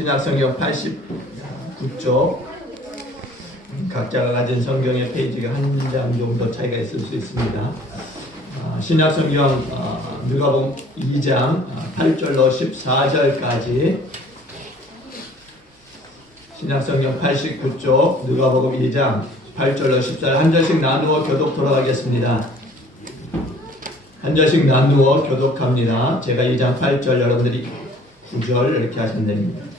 신약성경 89쪽 각자가 가진 성경의 페이지가 한 장 정도 차이가 있을 수 있습니다. 아, 신약성경 아, 누가복음 2장 아, 8절로 14절까지 신약성경 89쪽 누가복음 2장 8절로 14절 한 절씩 나누어 교독 돌아가겠습니다. 한 절씩 나누어 교독합니다. 제가 2장 8절 여러분들이 9절 이렇게 하시면 됩니다.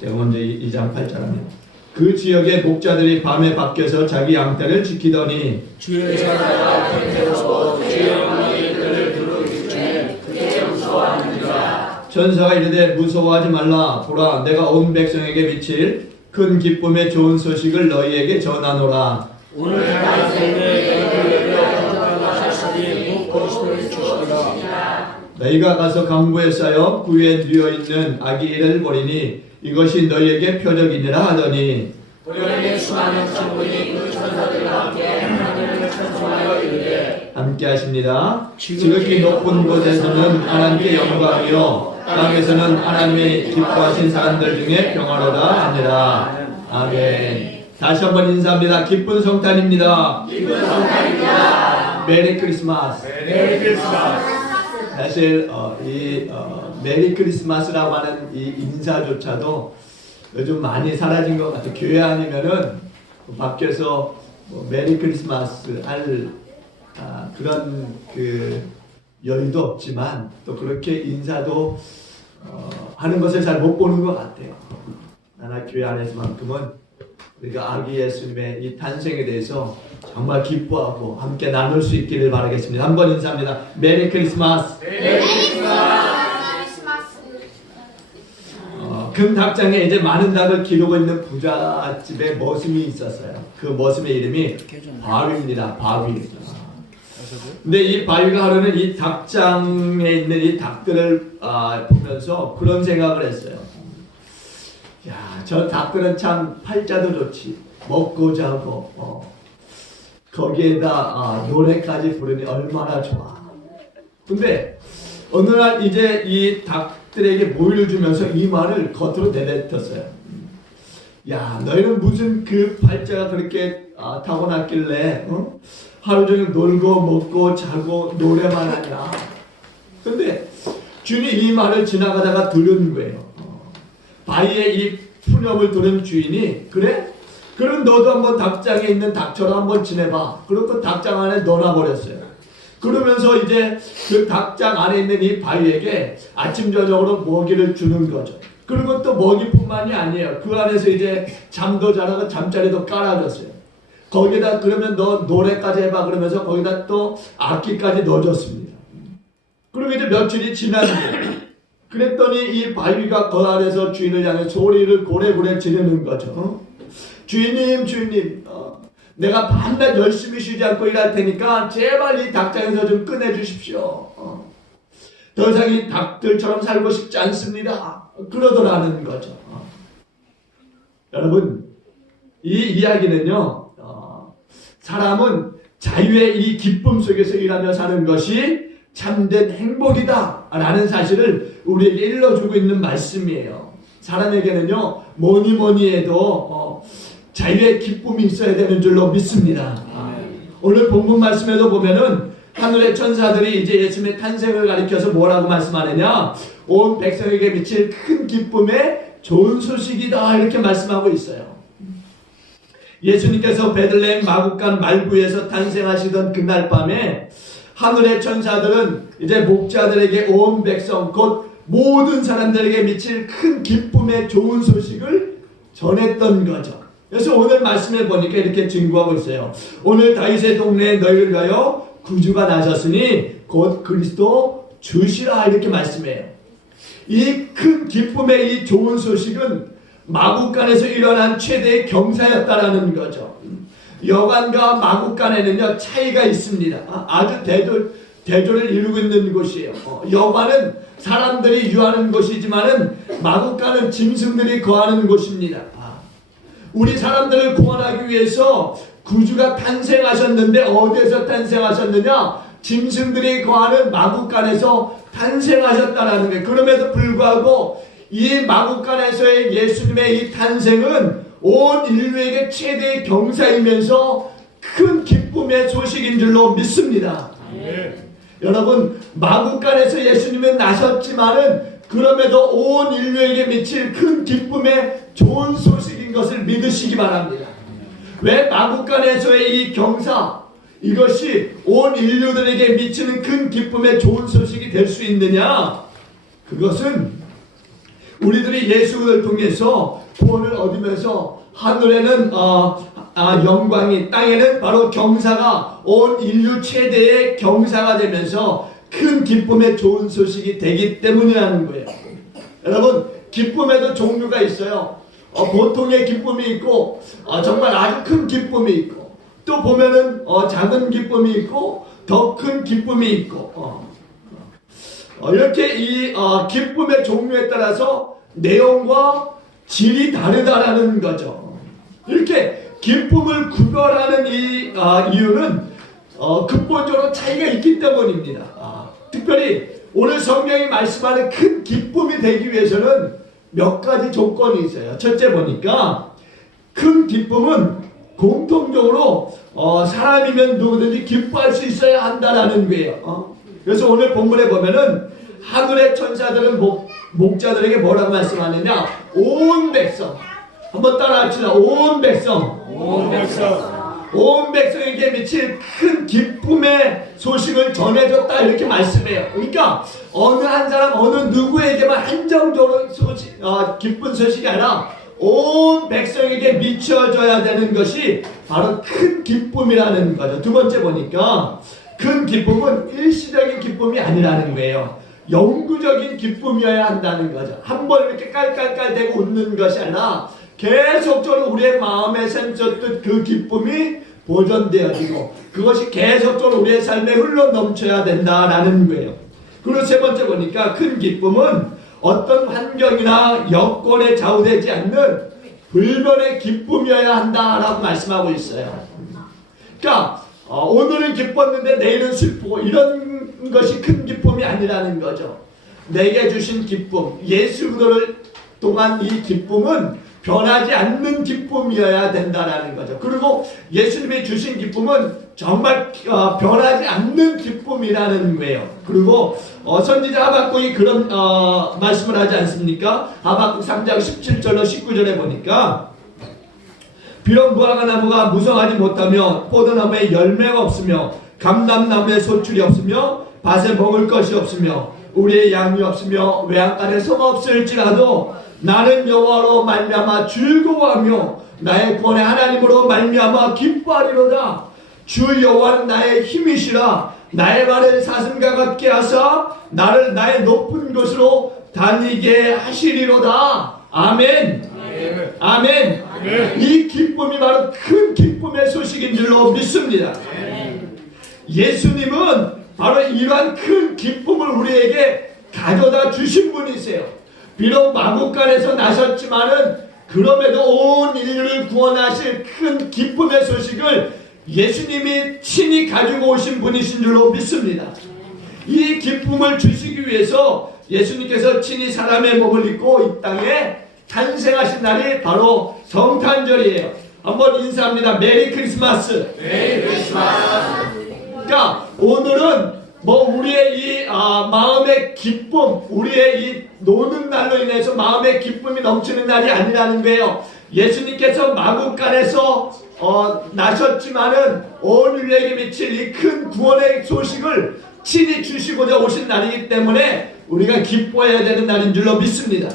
제가 먼저 2장 8절 합니다. 그 지역의 목자들이 밤에 밖에서 자기 양떼를 지키더니 주의 사자가 곁에서 주의 그를 부르기 전사가 이르되 무서워하지 말라. 보라 내가 온 백성에게 미칠 큰 기쁨의 좋은 소식을 너희에게 전하노라. 오늘 너희가 가서 강부에 쌓여 구에 누워 있는 아기를 보리니 이것이 너희에게 표적이니라 하더니 우리에게 수많은 천군이 그 천사들과 함께 하나님을 찬송하여 이르되 함께 하십니다. 지극히 높은 곳에서는 하나님께 영광이요 땅에서는 하나님의 기뻐하신 사람들 중에 평화로다 하니라. 아멘. 다시 한번 인사합니다. 기쁜 성탄입니다. 기쁜 성탄입니다 메리 크리스마스. 메리 크리스마스 사실 어, 이 어, 메리 크리스마스라고 하는 이 인사조차도 요즘 많이 사라진 것 같아요. 교회 아니면은 뭐 밖에서 뭐 메리 크리스마스 할 아, 그런 그 여유도 없지만 또 그렇게 인사도 어, 하는 것을 잘 못 보는 것 같아요. 나나 교회 안에서만큼은 우리가 아기 예수님의 이 탄생에 대해서 정말 기뻐하고 함께 나눌 수 있기를 바라겠습니다. 한번 인사합니다. 메리 크리스마스. 어, 금 닭장에 이제 많은 닭을 기르고 있는 부잣집의 머슴이 있었어요. 그 머슴의 이름이 바위입니다. 바위. 근데 이 바위가 하루는 이 닭장에 있는 이 닭들을 아, 보면서 그런 생각을 했어요. 야, 저 닭들은 참 팔자도 좋지. 먹고 자고 어. 거기에다 아, 노래까지 부르니 얼마나 좋아. 근데 어느 날 이제 이 닭 들에게 모이를 주면서 이 말을 겉으로 내뱉었어요. 야, 너희는 무슨 그 팔자가 그렇게 아, 타고났길래 어? 하루 종일 놀고 먹고 자고 노래만 하냐. 근데 주인이 이 말을 지나가다가 들은 거예요. 어. 바위의 이 푸념을 들은 주인이 그래? 그럼 너도 한번 닭장에 있는 닭처럼 한번 지내봐. 그리고 그 닭장 안에 넣어놔버렸어요. 그러면서 이제 그 닭장 안에 있는 이 바위에게 아침 저녁으로 먹이를 주는 거죠. 그리고 또 먹이뿐만이 아니에요. 그 안에서 이제 잠도 자라고 잠자리도 깔아줬어요. 거기다 그러면 너 노래까지 해봐 그러면서 거기다 또 악기까지 넣어줬습니다. 그리고 이제 며칠이 지났는데 그랬더니 이 바위가 그 안에서 주인을 향해 소리를 고래고래 지르는 거죠. 어? 주인님, 주인님, 어, 내가 밤낮 열심히 쉬지 않고 일할 테니까 제발 이 닭장에서 좀 꺼내주십시오. 어. 더 이상 이 닭들처럼 살고 싶지 않습니다. 그러더라는 거죠. 어. 여러분, 이 이야기는요, 어, 사람은 자유의 이 기쁨 속에서 일하며 사는 것이 참된 행복이다. 라는 사실을 우리에게 일러주고 있는 말씀이에요. 사람에게는요, 뭐니 뭐니 해도, 어, 자유의 기쁨이 있어야 되는 줄로 믿습니다. 오늘 본문 말씀에도 보면은 하늘의 천사들이 이제 예수님의 탄생을 가리켜서 뭐라고 말씀하느냐? 온 백성에게 미칠 큰 기쁨의 좋은 소식이다. 이렇게 말씀하고 있어요. 예수님께서 베들레헴 마국간 말구에서 탄생하시던 그날 밤에 하늘의 천사들은 이제 목자들에게 온 백성 곧 모든 사람들에게 미칠 큰 기쁨의 좋은 소식을 전했던 거죠. 그래서 오늘 말씀에 보니까 이렇게 증거하고 있어요. 오늘 다윗의 동네에 너희를 가여 구주가 나셨으니 곧 그리스도 주시라 이렇게 말씀해요. 이 큰 기쁨의 이 좋은 소식은 마국간에서 일어난 최대의 경사였다라는 거죠. 여관과 마국간에는요 차이가 있습니다. 아주 대조 대조를 이루고 있는 곳이에요. 어, 여관은 사람들이 유하는 곳이지만은 마국간은 짐승들이 거하는 곳입니다. 우리 사람들을 구원하기 위해서 구주가 탄생하셨는데 어디에서 탄생하셨느냐? 짐승들이 거하는 마국간에서 탄생하셨다라는 거예요. 그럼에도 불구하고 이 마국간에서의 예수님의 이 탄생은 온 인류에게 최대의 경사이면서 큰 기쁨의 소식인 줄로 믿습니다. 여러분 마국간에서 예수님은 나셨지만은 그럼에도 온 인류에게 미칠 큰 기쁨의 좋은 소식 인 것을 믿으시기 바랍니다. 왜 마국간에서의 이 경사 이것이 온 인류들에게 미치는 큰 기쁨의 좋은 소식이 될 수 있느냐? 그것은 우리들이 예수를 통해서 구원을 얻으면서 하늘에는 어, 아, 영광이 땅에는 바로 경사가 온 인류 최대의 경사가 되면서 큰 기쁨의 좋은 소식이 되기 때문이라는 거예요. 여러분 기쁨에도 종류가 있어요. 어, 보통의 기쁨이 있고 어, 정말 아주 큰 기쁨이 있고 또 보면은 어, 작은 기쁨이 있고 더 큰 기쁨이 있고 어. 어, 이렇게 이 어, 기쁨의 종류에 따라서 내용과 질이 다르다라는 거죠. 이렇게 기쁨을 구별하는 이 아, 이유는 어, 근본적으로 차이가 있기 때문입니다. 아, 특별히 오늘 성경이 말씀하는 큰 기쁨이 되기 위해서는 몇 가지 조건이 있어요. 첫째 보니까 큰 기쁨은 공통적으로 어, 사람이면 누구든지 기뻐할 수 있어야 한다라는 거예요. 어? 그래서 오늘 본문에 보면은 하늘의 천사들은 목, 목자들에게 뭐라고 말씀하느냐? 온 백성. 한번 따라합시다. 온 백성. 온 백성 온 백성에게 미칠 큰 기쁨의 소식을 전해줬다 이렇게 말씀해요. 그러니까 어느 한 사람 어느 누구에게만 한정적으로 소식, 어, 기쁜 소식이 아니라 온 백성에게 미쳐져야 되는 것이 바로 큰 기쁨이라는 거죠. 두 번째 보니까 큰 기쁨은 일시적인 기쁨이 아니라는 거예요. 영구적인 기쁨이어야 한다는 거죠. 한 번 이렇게 깔깔깔 대고 웃는 것이 아니라 계속적으로 우리의 마음에 샘쳤던 그 기쁨이 보존되어지고 그것이 계속적으로 우리의 삶에 흘러 넘쳐야 된다라는 거예요. 그리고 세 번째 보니까 큰 기쁨은 어떤 환경이나 여건에 좌우되지 않는 불변의 기쁨이어야 한다라고 말씀하고 있어요. 그러니까 어, 오늘은 기뻤는데 내일은 슬프고 이런 것이 큰 기쁨이 아니라는 거죠. 내게 주신 기쁨, 예수 그도를 동안 이 기쁨은 변하지 않는 기쁨이어야 된다라는 거죠. 그리고 예수님이 주신 기쁨은 정말 어, 변하지 않는 기쁨이라는 거예요. 그리고 어, 선지자 하박국이 그런 어, 말씀을 하지 않습니까? 하박국 3장 17절로 19절에 보니까 비록 무화과 나무가 무성하지 못하며 포도나무에 열매가 없으며 감람나무에 소출이 없으며 밭에 먹을 것이 없으며 우리의 양이 없으며 외양간에 소가 없을지라도 나는 여호와로 말미암아 즐거워하며 나의 구원의 하나님으로 말미암아 기뻐하리로다 주 여호와는 나의 힘이시라 나의 발을 사슴과 같게 하사 나를 나의 높은 곳으로 다니게 하시리로다 아멘 아멘. 이 기쁨이 바로 큰 기쁨의 소식인 줄로 믿습니다. 예수님은 바로 이러한 큰 기쁨을 우리에게 가져다 주신 분이세요. 비록 마국간에서 나셨지만은 그럼에도 온 인류를 구원하실 큰 기쁨의 소식을 예수님이 친히 가지고 오신 분이신 줄로 믿습니다. 이 기쁨을 주시기 위해서 예수님께서 친히 사람의 몸을 입고 이 땅에 탄생하신 날이 바로 성탄절이에요. 한번 인사합니다. 메리 크리스마스. 메리 크리스마스 그러니까 오늘은 뭐 우리의 이 아, 마음의 기쁨, 우리의 이 노는 날로 인해서 마음의 기쁨이 넘치는 날이 아니라는 거예요. 예수님께서 마국간에서 어, 나셨지만은 온 인류에게 미칠 이 큰 구원의 소식을 친히 주시고자 오신 날이기 때문에 우리가 기뻐해야 되는 날인 줄로 믿습니다.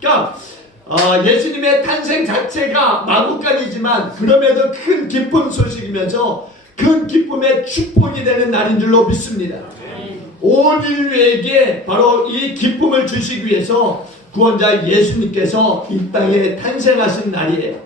그러니까 어, 예수님의 탄생 자체가 마국간이지만 그럼에도 큰 기쁨 소식이면서 큰 기쁨의 축복이 되는 날인 줄로 믿습니다. 온 인류에게 바로 이 기쁨을 주시기 위해서 구원자 예수님께서 이 땅에 탄생하신 날이에요.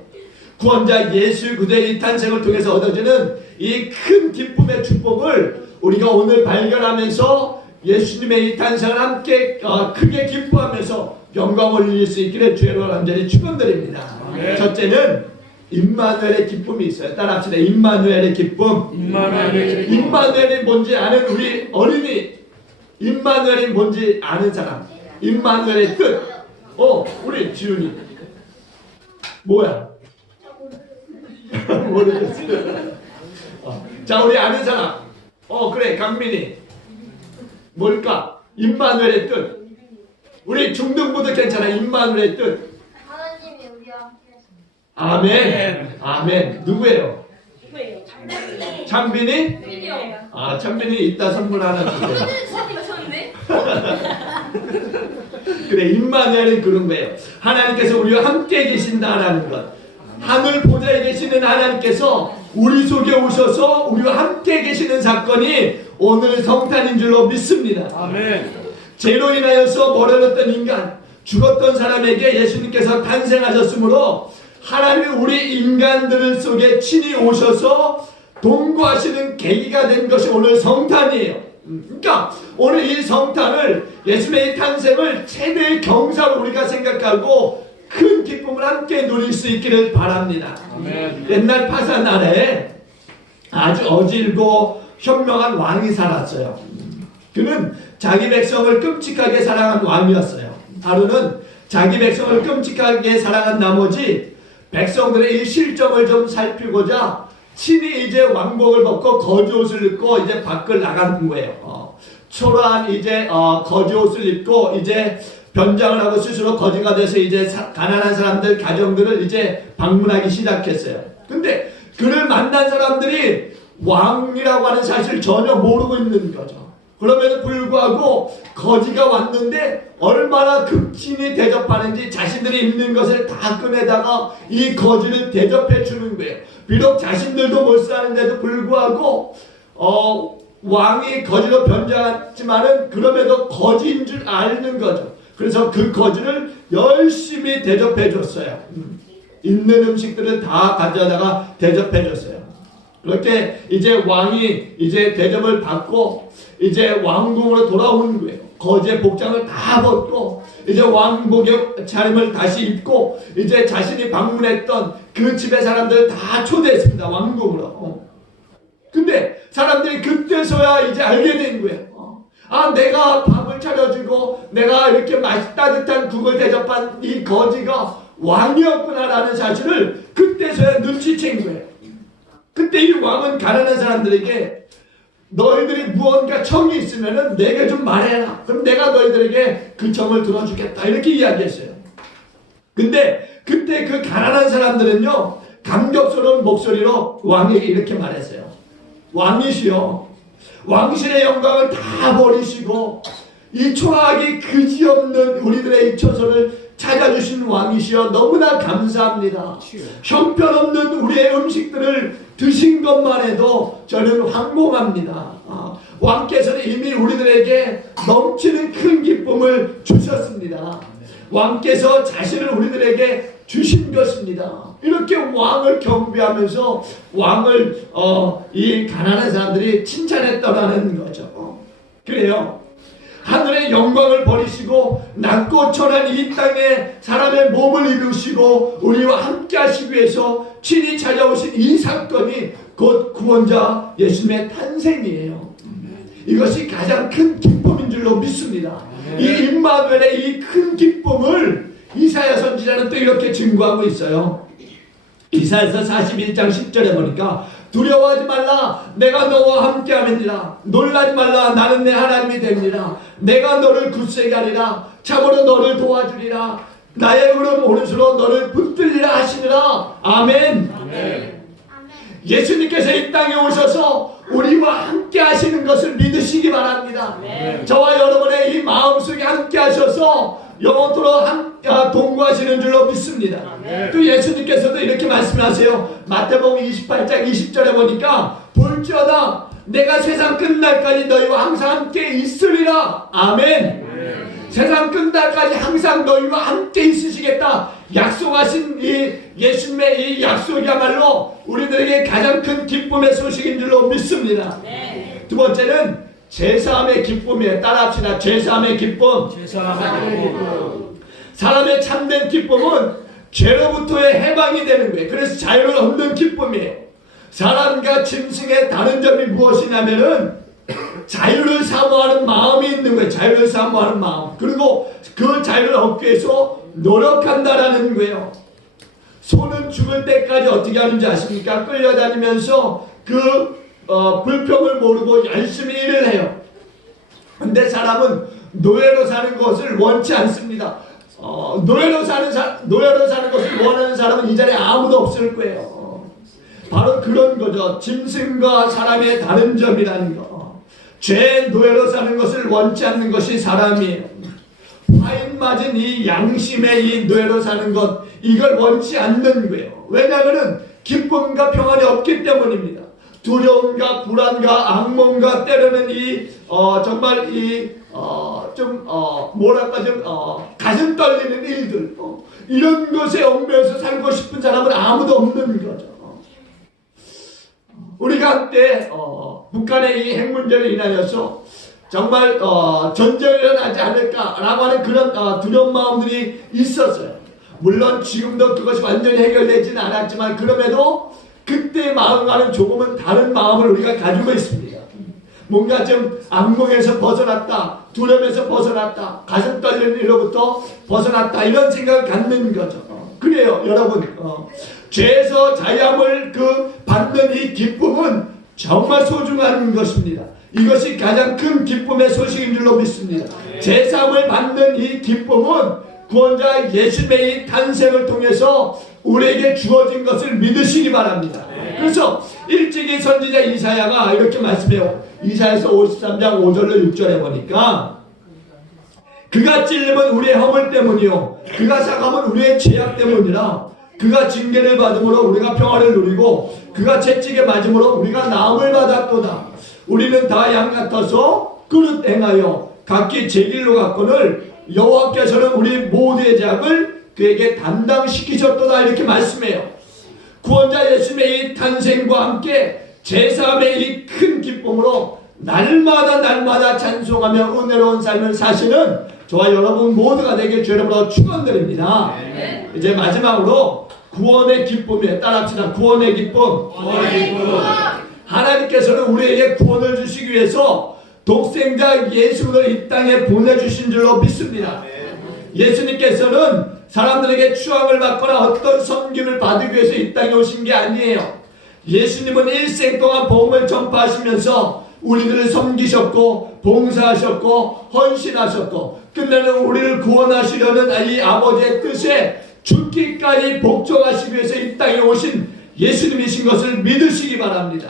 구원자 예수 그대의 탄생을 통해서 얻어지는 이 큰 기쁨의 축복을 우리가 오늘 발견하면서 예수님의 이 탄생을 함께 어, 크게 기뻐하면서 영광을 올릴 수 있기를 주의 간절히 축원드립니다. 아멘. 첫째는 임마누엘의 기쁨이 있어요. 따라합시다. 임마누엘의 기쁨. 임마누엘의 기쁨. 임마누엘이 뭔지 아는 우리 어린이 임마누엘이 뭔지 아는 사람 임마누엘의 뜻 어, 우리 지훈이. 뭐야? 모르겠어. 어. 자, 우리 아는 사람. 어, 그래, 강민이. 뭘까? 임마누엘의 뜻. 우리 중등부도 괜찮아. 임마누엘의 뜻. 하나님이 우리와 함께하십니다. 아멘. 아멘. 누구예요? 누구예요? 창빈이? 드디어. 아, 창빈이 이따 선물 하나 주세요. 그래 임마누엘은 그런 거예요. 하나님께서 우리와 함께 계신다라는 것. 하늘 보좌에 계시는 하나님께서 우리 속에 오셔서 우리와 함께 계시는 사건이 오늘 성탄인 줄로 믿습니다. 아멘. 죄로 인하여서 멀어졌던 인간, 죽었던 사람에게 예수님께서 탄생하셨으므로 하나님 우리 인간들 속에 친히 오셔서 동거하시는 계기가 된 것이 오늘 성탄이에요. 음, 그러니까 오늘 이 성탄을 예수님의 이 탄생을 최대의 경사로 우리가 생각하고 큰 기쁨을 함께 누릴 수 있기를 바랍니다. 아멘. 옛날 파산날에 아주 어질고 현명한 왕이 살았어요. 그는 자기 백성을 끔찍하게 사랑한 왕이었어요. 하루는 자기 백성을 끔찍하게 사랑한 나머지 백성들의 이 실정을 좀 살피고자 친히 이제 왕복을 벗고 거지옷을 입고 이제 밖을 나간 거예요. 어, 초라한 이제 어, 거지옷을 입고 이제 변장을 하고 스스로 거지가 돼서 이제 사- 가난한 사람들 가정들을 이제 방문하기 시작했어요. 근데 그를 만난 사람들이 왕이라고 하는 사실을 전혀 모르고 있는 거죠. 그럼에도 불구하고 거지가 왔는데 얼마나 극진히 대접하는지 자신들이 입는 것을 다 꺼내다가 이 거지를 대접해 주는 거예요. 비록 자신들도 못 사는데도 불구하고 어, 왕이 거지로 변장했지만은 그럼에도 거지인 줄 아는 거죠. 그래서 그 거지를 열심히 대접해 줬어요. 음. 있는 음식들을 다 가져다가 대접해 줬어요. 그렇게 이제 왕이 이제 대접을 받고 이제 왕궁으로 돌아오는 거예요. 거지의 복장을 다 벗고 이제 왕복의 차림을 다시 입고 이제 자신이 방문했던 그 집의 사람들 다 초대했습니다. 왕궁으로. 어. 근데 사람들이 그때서야 이제 알게 된 거예요. 어. 아, 내가 밥을 차려주고 내가 이렇게 맛 따뜻한 국을 대접한 이 거지가 왕이었구나라는 사실을 그때서야 눈치챈 거예요. 그때 이 왕은 가난한 사람들에게 너희들이 무언가 청이 있으면은 내게 좀 말해라. 그럼 내가 너희들에게 그 청을 들어주겠다. 이렇게 이야기했어요. 근데 그때 그 가난한 사람들은요, 감격스러운 목소리로 왕에게 이렇게 말했어요. 왕이시여, 왕실의 영광을 다 버리시고, 이 초라하기 그지없는 우리들의 이 처소를 찾아주신 왕이시여 너무나 감사합니다. 형편없는 우리의 음식들을 드신 것만 해도 저는 황공합니다. 아, 왕께서는 이미 우리들에게 넘치는 큰 기쁨을 주셨습니다. 왕께서 자신을 우리들에게 주신 것입니다. 이렇게 왕을 경배하면서 왕을 어, 이 가난한 사람들이 칭찬했더라는 거죠. 어, 그래요. 하늘의 영광을 버리시고 낮고 천한 이 땅에 사람의 몸을 이루시고 우리와 함께 하시기 위해서 친히 찾아오신 이 사건이 곧 구원자 예수님의 탄생이에요. 이것이 가장 큰 기쁨인 줄로 믿습니다. 이 임마누엘의 이 큰 기쁨을 이사야 선지자는 또 이렇게 증거하고 있어요. 이사에서 41장 10절에 보니까 두려워하지 말라. 내가 너와 함께함이니라. 놀라지 말라. 나는 내 하나님이 됩니다. 내가 너를 굳세게 하리라. 참으로 너를 도와주리라. 나의 오른 오른손으로 너를 붙들리라 하시니라. 아멘. 아멘. 예수님께서 이 땅에 오셔서 우리와 함께 하시는 것을 믿으시기 바랍니다. 저와 여러분의 이 마음속에 함께 하셔서 영원토록 함, 아, 동거하시는 줄로 믿습니다. 또 예수님께서도 이렇게 말씀하세요. 마태복음 28장 20절에 보니까 볼지어다 내가 세상 끝날까지 너희와 항상 함께 있으리라. 아멘. 세상 끝날까지 항상 너희와 함께 있으시겠다 약속하신 이 예수님의 이 약속이야말로 우리들에게 가장 큰 기쁨의 소식인 줄로 믿습니다. 두 번째는 제사함의 기쁨이에요. 따라합시다. 제사함의 기쁨. 사람의 참된 기쁨은 죄로부터의 해방이 되는 거예요. 그래서 자유를 얻는 기쁨이에요. 사람과 짐승의 다른 점이 무엇이냐면은 자유를 사모하는 마음이 있는 거예요. 자유를 사모하는 마음. 그리고 그 자유를 얻기 위해서 노력한다라는 거예요. 소는 죽을 때까지 어떻게 하는지 아십니까? 끌려다니면서 그 어, 불평을 모르고 열심히 일을 해요. 근데 사람은 노예로 사는 것을 원치 않습니다. 어, 노예로 사는 사, 노예로 사는 것을 원하는 사람은 이 자리에 아무도 없을 거예요. 어, 바로 그런 거죠. 짐승과 사람의 다른 점이라는 거. 죄의 노예로 사는 것을 원치 않는 것이 사람이에요. 화인 맞은 이 양심의 이 노예로 사는 것 이걸 원치 않는 거예요. 왜냐하면 기쁨과 평안이 없기 때문입니다. 두려움과 불안과 악몽과 때로는 이 어, 정말 이좀어 어, 뭐랄까 좀 어, 가슴 떨리는 일들 어, 이런 것에 얽매여서 살고 싶은 사람은 아무도 없는 거죠. 우리가 한때 어, 북한의 이 핵 문제로 인하여서 정말 어, 전쟁이 일어나지 않을까라고 하는 그런 어, 두려운 마음들이 있었어요. 물론 지금도 그것이 완전히 해결되지는 않았지만 그럼에도 그때 마음과는 조금은 다른 마음을 우리가 가지고 있습니다. 뭔가 좀 악몽에서 벗어났다, 두려움에서 벗어났다, 가슴 떨리는 일로부터 벗어났다 이런 생각을 갖는 거죠. 어, 그래요, 여러분. 어, 죄에서 자유함을 그 받는 이 기쁨은 정말 소중한 것입니다. 이것이 가장 큰 기쁨의 소식인 줄로 믿습니다. 제사함을 받는 이 기쁨은 구원자 예수님의 탄생을 통해서 우리에게 주어진 것을 믿으시기 바랍니다. 그래서 일찍이 선지자 이사야가 이렇게 말씀해요. 이사야서 53장 5절로 6절에 보니까 그가 찔림은 우리의 허물 때문이요. 그가 사감은 우리의 죄악 때문이라. 그가 징계를 받음으로 우리가 평화를 누리고 그가 채찍에 맞음으로 우리가 나음을 받았도다. 우리는 다 양 같아서 그릇 행하여 각기 제 길로 갔거늘 여호와께서는 우리 모두의 죄악을 그에게 담당시키셨도다 이렇게 말씀해요 구원자 예수님의 이 탄생과 함께 제사함의 이 큰 기쁨으로 날마다 날마다 찬송하며 은혜로운 삶을 사시는 저와 여러분 모두가 되길 주여러분으로 축원드립니다. 이제 마지막으로 구원의 기쁨에 따라합시다. 구원의 기쁨. 하나님께서는 우리에게 구원을 주시기 위해서 독생자 예수를 이 땅에 보내주신 줄로 믿습니다. 예수님께서는 사람들에게 추앙을 받거나 어떤 섬김을 받기 위해서 이 땅에 오신 게 아니에요. 예수님은 일생 동안 복음을 전파하시면서 우리들을 섬기셨고 봉사하셨고 헌신하셨고 끝내는 우리를 구원하시려는 이 아버지의 뜻에 죽기까지 복종하시기 위해서 이 땅에 오신 예수님이신 것을 믿으시기 바랍니다.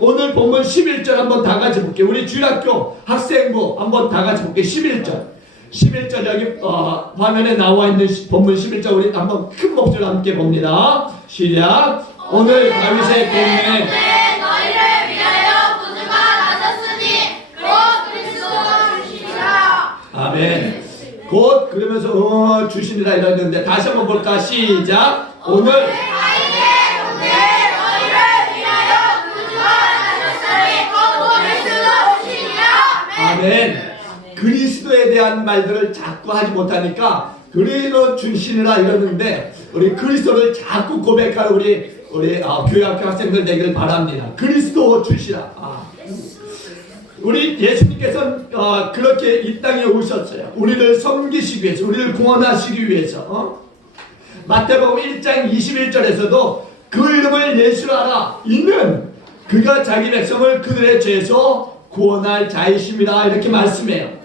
오늘 본문 11절 한번 다 같이 볼게요. 우리 주일학교 학생부 한번 다 같이 볼게요. 11절. 11절 여기 어, 화면에 나와 있는 시- 본문 11절 우리 한번 큰 목소리로 함께 봅니다. 시작. 오늘 다윗의 공에. 아멘. 곧 그러면서 어 주시니라 이러는데 다시 한번 볼까 시작. 오늘 아멘. 그리스도에 대한 말들을 자꾸 하지 못하니까 그리스도 주시니라 이러는데 우리 그리스도를 자꾸 고백하는 우리 우리 어, 교회학교 학생들 되기를 바랍니다. 그리스도 주시라. 아. 우리 예수님께서 어, 그렇게 이 땅에 오셨어요. 우리를 섬기시기 위해서, 우리를 구원하시기 위해서. 어? 마태복음 1장 21절에서도 그 이름을 예수라. 이는 그가 자기 백성을 그들의 죄에서 구원할 자이심이라 이렇게 말씀해요.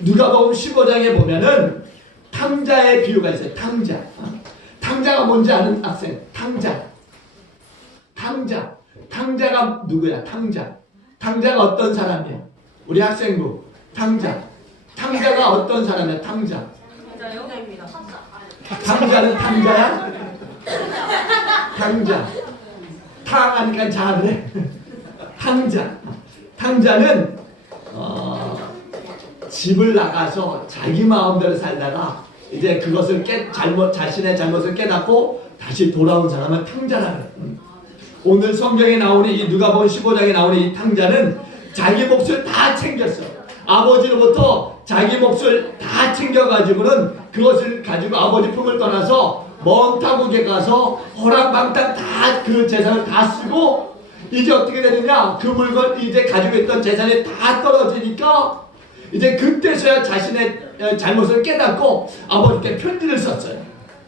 누가복음 15장에 보면은 탕자의 비유가 있어요. 탕자. 어? 탕자가 뭔지 아는 학생. 탕자. 탕자. 탕자가 누구야? 탕자. 탕자가 어떤 사람이야? 우리 학생부. 탕자. 탕자가 어떤 사람이야? 탕자. 탕자는 탕자야? 탕자. 탕 하니까 자 그래. 탕자. 탕자는 어, 집을 나가서 자기 마음대로 살다가 이제 그것을 깨, 잘못 자신의 잘못을 깨닫고 다시 돌아온 사람은 탕자라 그래. 음. 오늘 성경에 나오는 이 누가복음 15장에 나오는 이 탕자는 자기 몫을 다 챙겼어. 아버지로부터 자기 몫을 다 챙겨가지고는 그것을 가지고 아버지 품을 떠나서 먼 타국에 가서 호랑방탕 다 그 재산을 다 쓰고 이제 어떻게 되느냐? 그 물건 이제 가지고 있던 재산이 다 떨어지니까 이제 그때서야 자신의 어, 잘못을 깨닫고 아버지께 편지를 썼어요.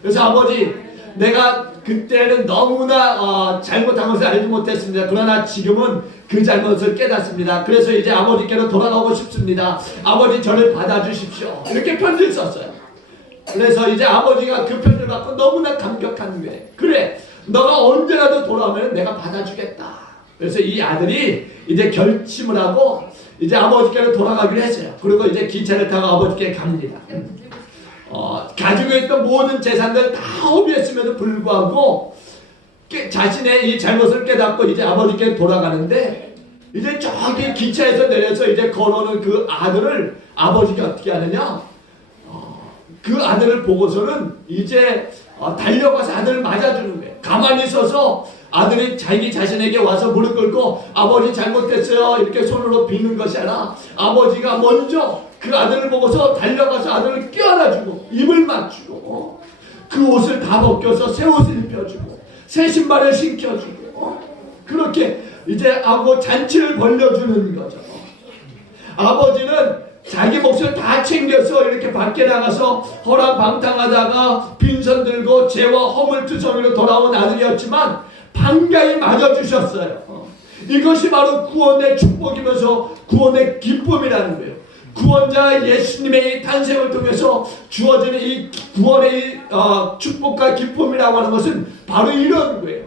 그래서 아버지 내가 그때는 너무나 어, 잘못한 것을 알지 못했습니다. 그러나 지금은 그 잘못을 깨닫습니다. 그래서 이제 아버지께로 돌아가고 싶습니다. 아버지 저를 받아주십시오. 이렇게 편지를 썼어요. 그래서 이제 아버지가 그 편지를 받고 너무나 감격한 거예요. 그래, 너가 언제라도 돌아오면 내가 받아주겠다. 그래서 이 아들이 이제 결심을 하고 이제 아버지께로 돌아가기로 했어요. 그리고 이제 기차를 타고 아버지께 갑니다. 어, 가지고 있던 모든 재산들 다 허비했음에도 불구하고 깨- 자신의 이 잘못을 깨닫고 이제 아버지께 돌아가는데 이제 저기 기차에서 내려서 이제 걸어오는 그 아들을 아버지가 어떻게 하느냐? 그 아들을 보고서는 이제 어, 달려가서 아들을 맞아주는 거예요. 가만히 있어서 아들이 자기 자신에게 와서 무릎 꿇고 아버지 잘못했어요 이렇게 손으로 비는 것이 아니라 아버지가 먼저 그 아들을 보고서 달려가서 아들을 껴안아주고 입을 맞추고 그 옷을 다 벗겨서 새 옷을 입혀주고 새 신발을 신겨주고 어? 그렇게 이제 하고 잔치를 벌려주는 거죠. 아버지는 자기 몫을 다 챙겨서 이렇게 밖에 나가서 허락방탕하다가 빈손 들고 죄와 허물투성이로 돌아온 아들이었지만 반가이 맞아주셨어요. 어. 이것이 바로 구원의 축복이면서 구원의 기쁨이라는 거예요. 구원자 예수님의 이 탄생을 통해서 주어지는 이 구원의 이, 어, 축복과 기쁨이라고 하는 것은 바로 이런 거예요.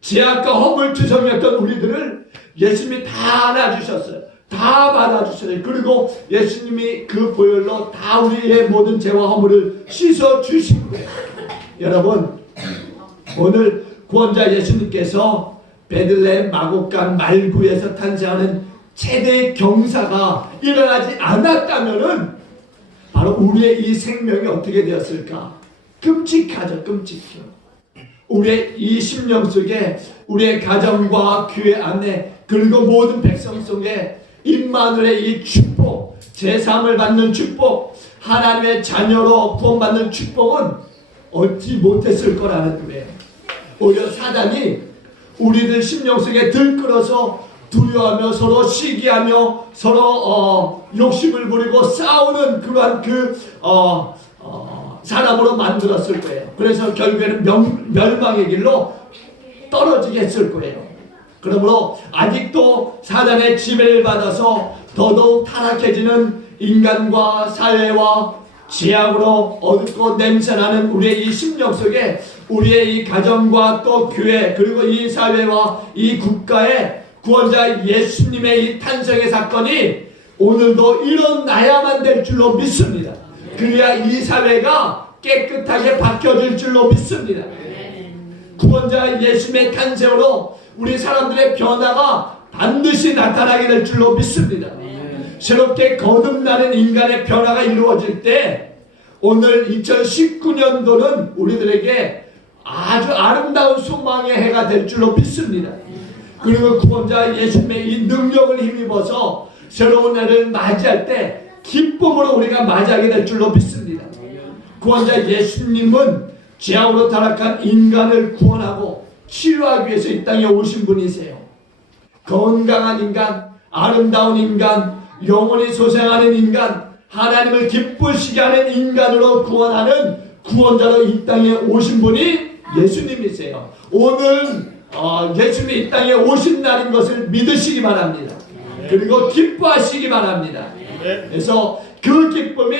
죄악과 허물투성이었던 우리들을 예수님이 다 안아주셨어요. 다 받아주셨어요. 그리고 예수님이 그 보혈로 다 우리의 모든 죄와 허물을 씻어 주신 거예요. 여러분, 오늘 구원자 예수님께서 베들레헴 마곡간 말구에서 탄생하는 최대 경사가 일어나지 않았다면은 바로 우리의 이 생명이 어떻게 되었을까? 끔찍하죠, 끔찍해요. 우리의 이 심령 속에 우리의 가정과 교회 안에 그리고 모든 백성 속에 임마누엘의 이 축복, 제3을 받는 축복, 하나님의 자녀로 구원받는 축복은 얻지 못했을 거라는 거예요. 오히려 사단이 우리들 심령 속에 들끓어서 두려워하며 서로 시기하며 서로 어, 욕심을 부리고 싸우는 그러한 그 어, 어, 사람으로 만들었을 거예요. 그래서 결국에는 명, 멸망의 길로 떨어지게 했을 거예요. 그러므로 아직도 사단의 지배를 받아서 더더욱 타락해지는 인간과 사회와 죄악으로 어둡고 냄새나는 우리의 이 심령 속에 우리의 이 가정과 또 교회 그리고 이 사회와 이 국가에 구원자 예수님의 이 탄생의 사건이 오늘도 일어나야만 될 줄로 믿습니다. 그래야 이 사회가 깨끗하게 바뀌어질 줄로 믿습니다. 구원자 예수님의 탄생으로 우리 사람들의 변화가 반드시 나타나게 될 줄로 믿습니다. 새롭게 거듭나는 인간의 변화가 이루어질 때 오늘 2019년도는 우리들에게 아주 아름다운 소망의 해가 될 줄로 믿습니다. 그리고 구원자 예수님의 이 능력을 힘입어서 새로운 해를 맞이할 때 기쁨으로 우리가 맞이하게 될 줄로 믿습니다. 구원자 예수님은 죄악으로 타락한 인간을 구원하고 치유하기 위해서 이 땅에 오신 분이세요. 건강한 인간, 아름다운 인간, 영원히 소생하는 인간, 하나님을 기쁘시게 하는 인간으로 구원하는 구원자로 이 땅에 오신 분이 예수님이세요. 오늘 어, 예수님이 이 땅에 오신 날인 것을 믿으시기 바랍니다. 그리고 기뻐하시기 바랍니다. 그래서 그 기쁨이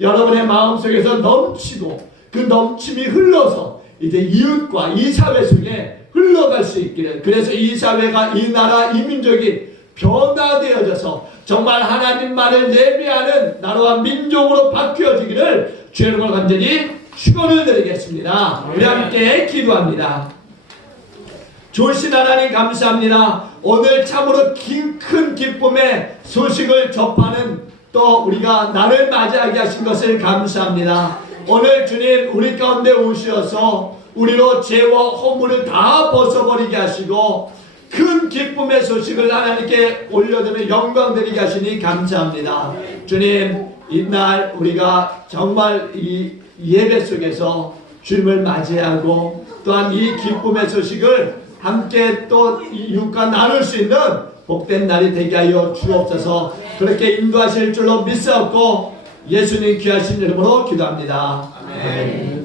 여러분의 마음속에서 넘치고 그 넘침이 흘러서 이제 이웃과 이 사회 속에 흘러갈 수 있기를 그래서 이 사회가 이 나라 이 민족이 변화되어져서 정말 하나님만을 예배하는 나라와 민족으로 바뀌어지기를 주의 이름으로 간절히 축원을 드리겠습니다. 우리 함께 기도합니다. 좋으신 하나님 감사합니다. 오늘 참으로 긴- 큰 기쁨의 소식을 접하는 또 우리가 나를 맞이하게 하신 것을 감사합니다. 오늘 주님 우리 가운데 오셔서 우리로 죄와 허물을 다 벗어버리게 하시고 큰 기쁨의 소식을 하나님께 올려드리며 영광 드리게 하시니 감사합니다. 주님 이날 우리가 정말 이 예배 속에서 주님을 맞이하고 또한 이 기쁨의 소식을 함께 또 이웃과 나눌 수 있는 복된 날이 되게 하여 주옵소서 그렇게 인도하실 줄로 믿사옵고 예수님 귀하신 이름으로 기도합니다. 아멘.